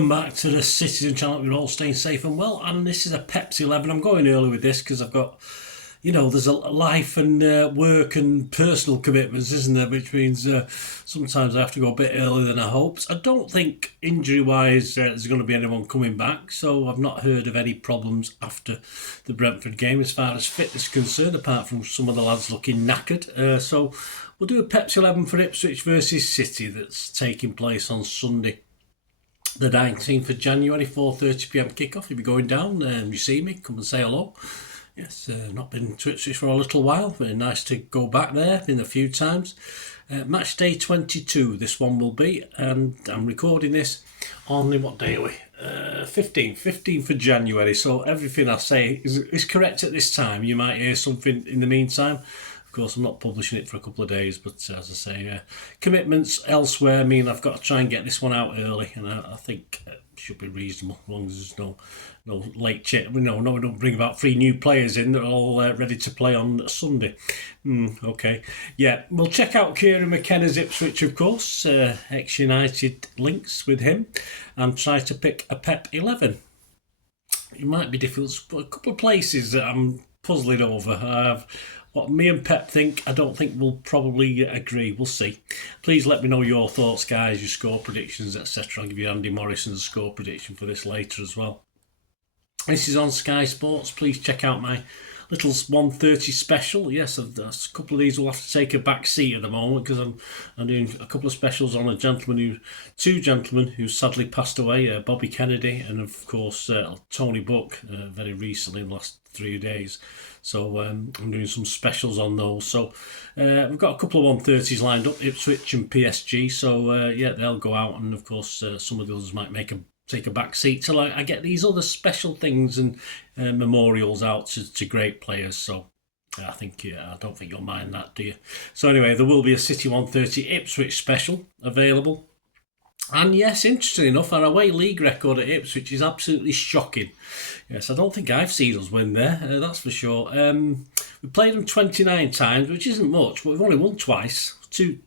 welcome back to the Citizen Channel. We're all staying safe and well, and this is a Pepsi 11. I'm going early with this because I've got, there's a life and work and personal commitments, isn't there? Which means sometimes I have to go a bit earlier than I hoped. I don't think injury-wise there's going to be anyone coming back, so I've not heard of any problems after the Brentford game as far as fitness is concerned, apart from some of the lads looking knackered. So we'll do a Pepsi 11 for Ipswich versus City that's taking place on Sunday, the 19th of January, 4:30pm kickoff. If you're going down, you see me, come and say hello. Yes, not been to Ipswich for a little while. Very nice to go back there. Been a few times. Match day 22, this one will be, and I'm recording this on, what day are we? 15th of January. So everything I say is correct at this time. You might hear something in the meantime. Of course, I'm not publishing it for a couple of days, but as I say, commitments elsewhere mean I've got to try and get this one out early, and I think it should be reasonable as long as there's no late check. We don't bring about 3 new players in that are all ready to play on Sunday. Okay, yeah, we'll check out Kieran McKenna's Ipswich, of course, ex-United links with him, and try to pick a Pep 11. It might be difficult, but a couple of places that I'm puzzling over. I have what me and Pep think. I don't think we'll probably agree. We'll see. Please let me know your thoughts, guys, your score predictions, etc. I'll give you Andy Morrison's score prediction for this later as well. This is on Sky Sports. Please check out my little 1:30 special. Yes, a couple of these will have to take a back seat at the moment because I'm doing a couple of specials on two gentlemen who sadly passed away, Bobby Kennedy and of course Tony Buck, very recently in the last 3 days. So I'm doing some specials on those. So we've got a couple of 1:30s lined up, Ipswich and PSG. So yeah, they'll go out, and of course some of the others might take a back seat till I get these other special things and memorials out to great players. So I don't think you'll mind that, do you? So anyway, there will be a City 1:30 Ipswich special available. And yes, interesting enough, our away league record at Ipswich is absolutely shocking. Yes, I don't think I've seen us win there, that's for sure. We played them 29 times, which isn't much, but we've only won twice. Two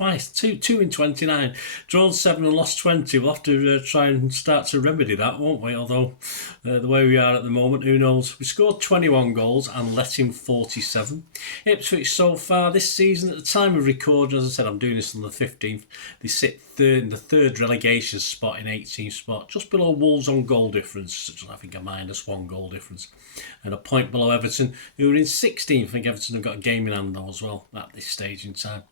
in 29, drawn 7 and lost 20. We'll have to try and start to remedy that, won't we? Although the way we are at the moment, who knows? We scored 21 goals and let in 47. Ipswich so far this season, at the time of recording, as I said, I'm doing this on the 15th, they sit in the third relegation spot in 18th spot, just below Wolves on goal difference, I think a -1 goal difference, and a point below Everton, who are in 16th. I think Everton have got a game in hand though as well at this stage in time.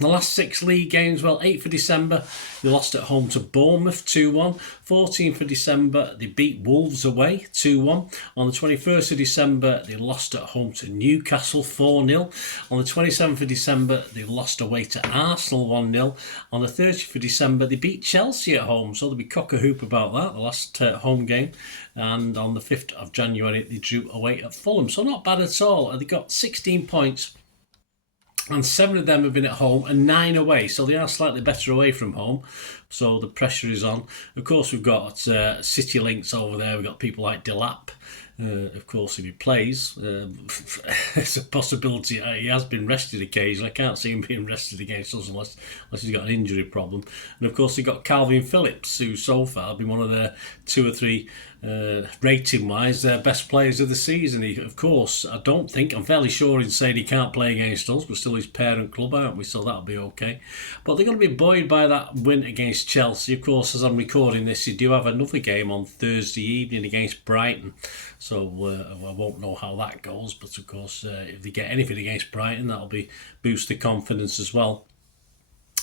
The last 6 league games, 8th of December, they lost at home to Bournemouth 2-1. 14th of December, they beat Wolves away 2-1. On the 21st of December, they lost at home to Newcastle 4-0. On the 27th of December, they lost away to Arsenal 1-0. On the 30th of December, they beat Chelsea at home, so they'll be cock-a-hoop about that, the last home game. And on the 5th of January, they drew away at Fulham, so not bad at all. They got 16 points. And 7 of them have been at home and 9 away, so they are slightly better away from home, so the pressure is on. Of course, we've got City links over there. We've got people like Delap. Of course, if he plays, it's a possibility. He has been rested occasionally. I can't see him being rested against us unless he's got an injury problem. And of course, they've got Calvin Phillips, who so far have been one of their 2 or 3 rating-wise, their best players of the season. He, of course, I'm fairly sure in saying he can't play against us. We're still his parent club, aren't we? So that'll be okay. But they're going to be buoyed by that win against Chelsea. Of course, as I'm recording this, they do have another game on Thursday evening against Brighton. So I won't know how that goes. But of course, if they get anything against Brighton, that'll boost the confidence as well.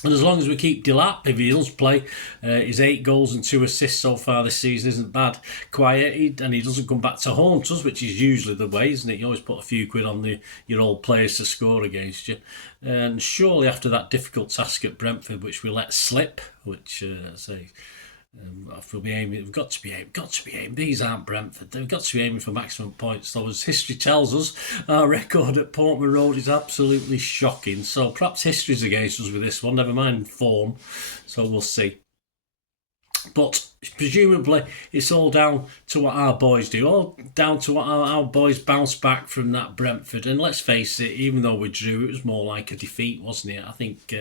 And as long as we keep Delap, if he does play, his 8 goals and 2 assists so far this season isn't bad. Quiet, and he doesn't come back to haunt us, which is usually the way, isn't it? You always put a few quid on your old players to score against you. And surely after that difficult task at Brentford, which we let slip, which we've got to be aiming. These aren't Brentford. They've got to be aiming for maximum points. Though, as history tells us, our record at Portman Road is absolutely shocking. So perhaps history's against us with this one. Never mind form. So we'll see. But presumably it's all down to what our boys do, all down to what our boys bounce back from that Brentford. And let's face it, even though we drew, it was more like a defeat, wasn't it? I think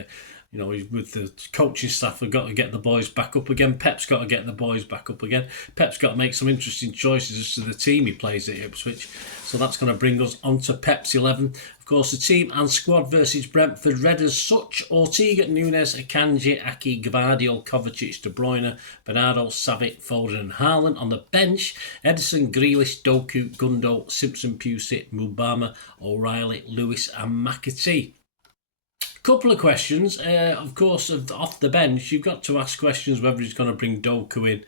You know, with the coaching staff, we've got to get the boys back up again. Pep's got to get the boys back up again. Pep's got to make some interesting choices as to the team he plays at Ipswich. So that's going to bring us on to Pep's 11. Of course, the team and squad versus Brentford read as such: Ortega, Nunes, Akanji, Aki, Gvardiol, Kovacic, De Bruyne, Bernardo, Savic, Foden and Haaland. On the bench, Edison, Grealish, Doku, Gundo, Simpson, Pusick, Mubama, O'Reilly, Lewis and McAtee. Couple of questions. Of course, off the bench, you've got to ask questions whether he's going to bring Doku in,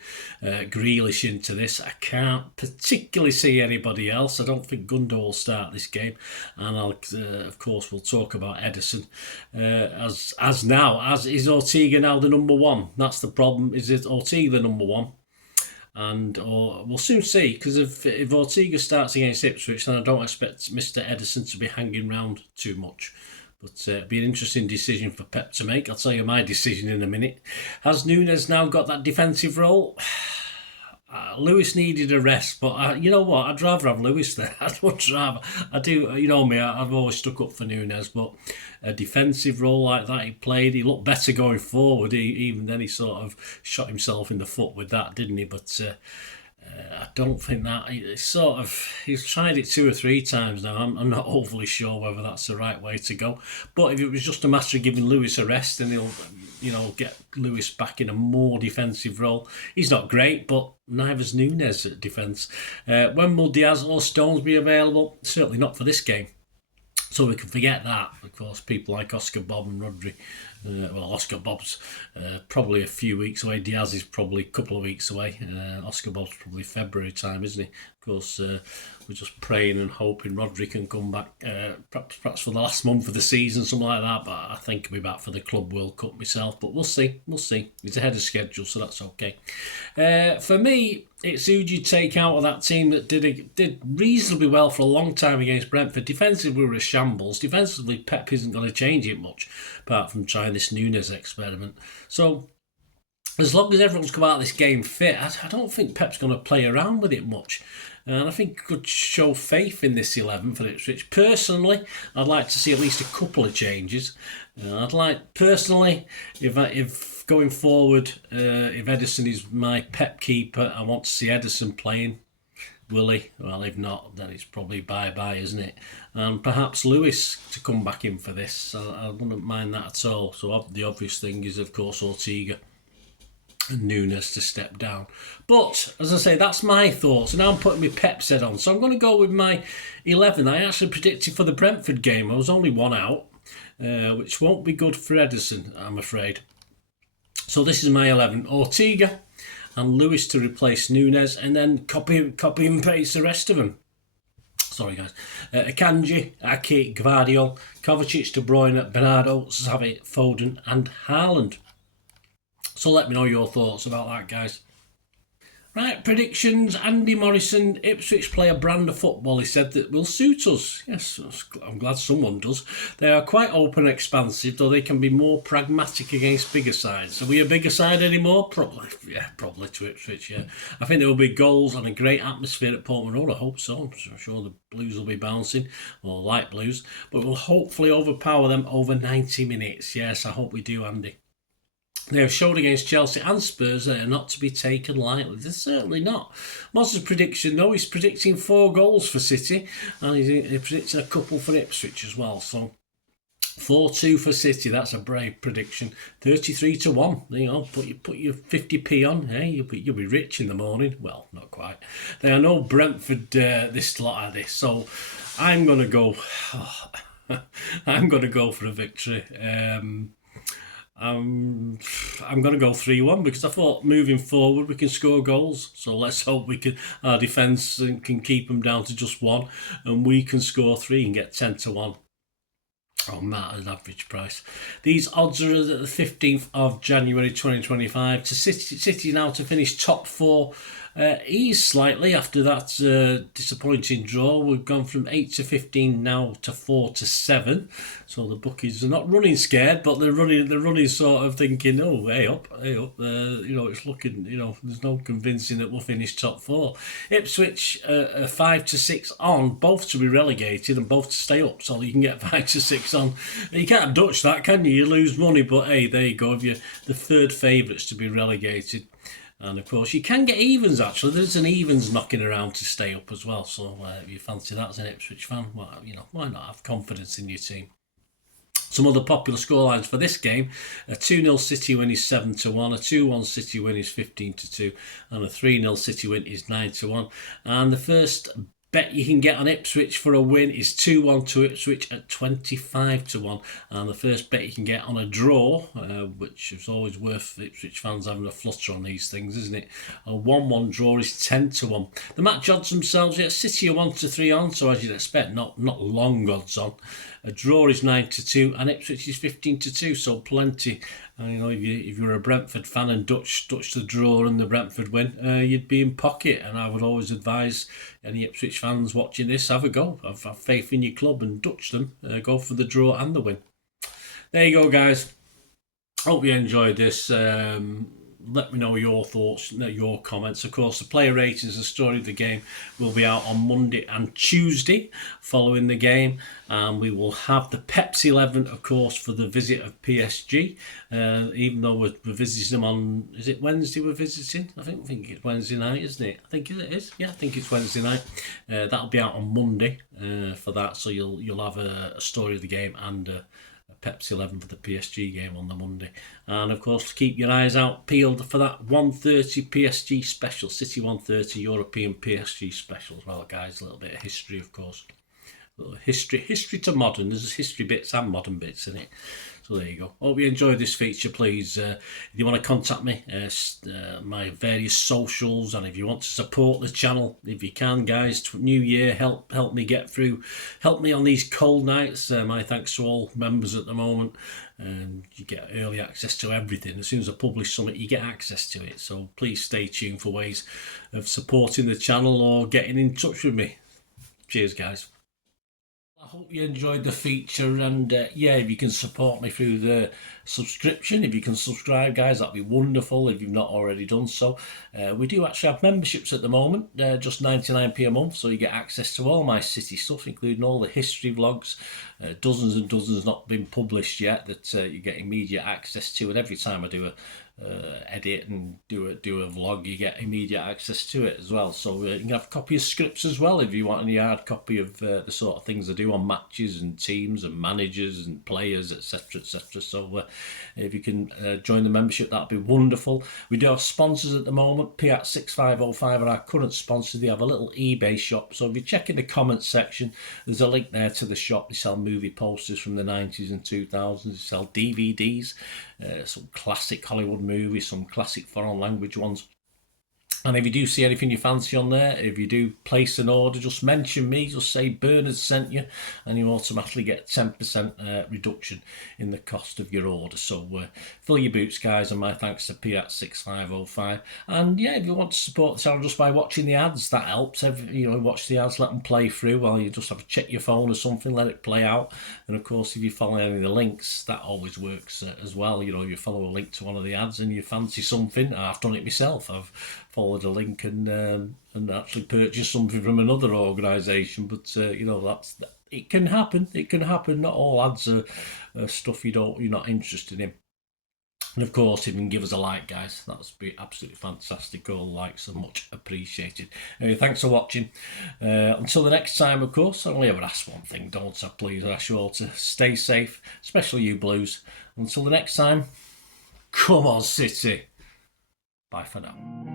Grealish into this. I can't particularly see anybody else. I don't think Gundo will start this game, and of course, we'll talk about Edison. As is Ortega now the number one? That's the problem. Is it Ortega the number one? And we'll soon see, because if Ortega starts against Ipswich, then I don't expect Mr. Edison to be hanging around too much. But it'll be an interesting decision for Pep to make. I'll tell you my decision in a minute. Has Nunes now got that defensive role? Lewis needed a rest, but you know what? I'd rather have Lewis there. I'd much rather. I do, you know me, I've always stuck up for Nunes, but a defensive role like that he played, he looked better going forward. Even then he sort of shot himself in the foot with that, didn't he? But I don't think that he's tried it 2 or 3 times now. I'm not overly sure whether that's the right way to go. But if it was just a matter of giving Lewis a rest, then he'll get Lewis back in a more defensive role. He's not great, but neither's Nunes at defence. When will Diaz or Stones be available? Certainly not for this game. So we can forget that. Of course, people like Oscar Bob and Rodri. Oscar Bob's probably a few weeks away. Diaz is probably a couple of weeks away. Oscar Bob's probably February time, isn't he? Of course, we're just praying and hoping Rodri can come back, perhaps for the last month of the season, something like that. But I think he'll be back for the Club World Cup myself. But we'll see. He's ahead of schedule, so that's okay. For me, it's who do you take out of that team that did reasonably well for a long time against Brentford. Defensively, we were a shambles. Defensively, Pep isn't going to change it much, apart from trying this Nunes experiment. So, as long as everyone's come out of this game fit, I don't think Pep's going to play around with it much. And I think he could show faith in this 11 for Ipswich. Personally, I'd like to see at least a couple of changes. If going forward, if Edison is my Pep keeper, I want to see Edison playing. Will he? Well, if not, then it's probably bye-bye, isn't it? And perhaps Lewis to come back in for this. I wouldn't mind that at all. So the obvious thing is, of course, Ortega and Nunes to step down. But, as I say, that's my thoughts. And now I'm putting my Pep's head on. So I'm going to go with my 11. I actually predicted for the Brentford game. I was only one out, which won't be good for Edison, I'm afraid. So this is my 11. Ortega and Lewis to replace Nunes, and then copy and paste the rest of them. Sorry, guys. Akanji, Aki, Gvardiol, Kovacic, De Bruyne, Bernardo, Savic, Foden and Haaland. So let me know your thoughts about that, guys. Right, predictions. Andy Morrison, Ipswich play a brand of football, he said, that will suit us. Yes, I'm glad someone does. They are quite open and expansive, though they can be more pragmatic against bigger sides. Are we a bigger side anymore? Probably. Yeah, probably to Ipswich, yeah. I think there will be goals and a great atmosphere at Portman Road. I hope so. I'm sure the Blues will be bouncing, or light Blues. But we'll hopefully overpower them over 90 minutes. Yes, I hope we do, Andy. They have showed against Chelsea and Spurs they are not to be taken lightly. They're certainly not. Mozz's prediction, though, he's predicting 4 goals for City, and he predicts a couple for Ipswich as well. So 4-2 for City. That's a brave prediction. 33-1. You know, put your 50p on. Hey, you'll be rich in the morning. Well, not quite. There are no Brentford this lot of this, so I'm gonna go. I'm gonna go for a victory. I'm going to go 3-1 because I thought moving forward we can score goals. So let's hope our defence can keep them down to just 1 and we can score 3 and get 10-1 on that as an average price. These odds are at the 15th of January 2025. To City now to finish top 4 Eased slightly after that disappointing draw. We've gone from 8 to 15 now to 4 to 7. So the bookies are not running scared, but they're running sort of thinking, oh, hey up. It's looking, there's no convincing that we'll finish top 4. Ipswich 5 to 6 on, both to be relegated and both to stay up. So you can get 5 to 6 on. You can't Dutch that, can you? You lose money, but hey, there you go. If you're the third favourites to be relegated. And of course, you can get evens actually. There's an evens knocking around to stay up as well. So if you fancy that as an Ipswich fan, well, why not have confidence in your team? Some other popular scorelines for this game: a 2-0 City win is 7-1, a 2-1 City win is 15-2, and a 3-0 City win is 9-1. And the first bet you can get on Ipswich for a win is 2-1 to Ipswich at 25-1. And the first bet you can get on a draw, which is always worth Ipswich fans having a flutter on these things, isn't it? A 1-1 draw is 10-1. The match odds themselves, City are 1 to 3 on, so as you'd expect, not long odds on. A draw is 9-2 and Ipswich is 15-2, so plenty. If you're a Brentford fan and Dutch the draw and the Brentford win, you'd be in pocket. And I would always advise any Ipswich fans watching this, have a go. Have faith in your club and Dutch them. Go for the draw and the win. There you go, guys. Hope you enjoyed this. Let me know your thoughts, your comments. Of course, the player ratings and story of the game will be out on Monday and Tuesday following the game. And we will have the Pepsi 11, of course, for the visit of PSG. Even though we're visiting them on, is it Wednesday we're visiting? I think it's Wednesday night, isn't it? I think it is. Yeah, I think it's Wednesday night. That'll be out on Monday for that. So you'll have a story of the game and Pepsi 11 for the PSG game on the Monday. And of course, keep your eyes out peeled for that 1:30 PSG special, City 1:30 European PSG special as well, guys. A little bit of history, of course. A little history to modern. There's history bits and modern bits in it. So there you go. Hope you enjoyed this feature. Please, if you want to contact me, my various socials, and if you want to support the channel, if you can, guys, New Year, help me get through, help me on these cold nights. My thanks to all members at the moment. You get early access to everything. As soon as I publish something, you get access to it. So please stay tuned for ways of supporting the channel or getting in touch with me. Cheers, guys. I hope you enjoyed the feature, and if you can support me through the subscription, if you can subscribe, guys, that'd be wonderful if you've not already done so. We do actually have memberships at the moment, just 99p a month, so you get access to all my City stuff, including all the history vlogs, dozens and dozens not been published yet that you get immediate access to, and every time I do a edit and do a vlog, you get immediate access to it as well. So you can have a copy of scripts as well if you want any hard copy of the sort of things I do on matches and teams and managers and players, etc. So if you can join the membership, that'd be wonderful. We do have sponsors at the moment. Piat 6505 are our current sponsor. They have a little eBay shop, so if you check in the comments section, there's a link there to the shop. They sell movie posters from the 90s and 2000s. They sell DVDs, some classic Hollywood movies, some classic foreign language ones. And if you do see anything you fancy on there, if you do place an order, just mention me, just say Bernard sent you, and you automatically get 10% reduction in the cost of your order. So fill your boots, guys, and my thanks to Piat 6505. And if you want to support the channel just by watching the ads, that helps. Watch the ads, let them play through while you just have to check your phone or something, let it play out. And of course, if you follow any of the links, that always works as well. If you follow a link to one of the ads and you fancy something, I've done it myself. I've followed a link and actually purchased something from another organisation, but it can happen. It can happen. Not all ads are stuff you're not interested in. And of course, if you can give us a like, guys, that's be absolutely fantastic. All likes are much appreciated. Anyway, thanks for watching. Until the next time, of course, I only ever ask one thing, don't I? Please, I ask you all to stay safe, especially you Blues. Until the next time, come on, City. Bye for now.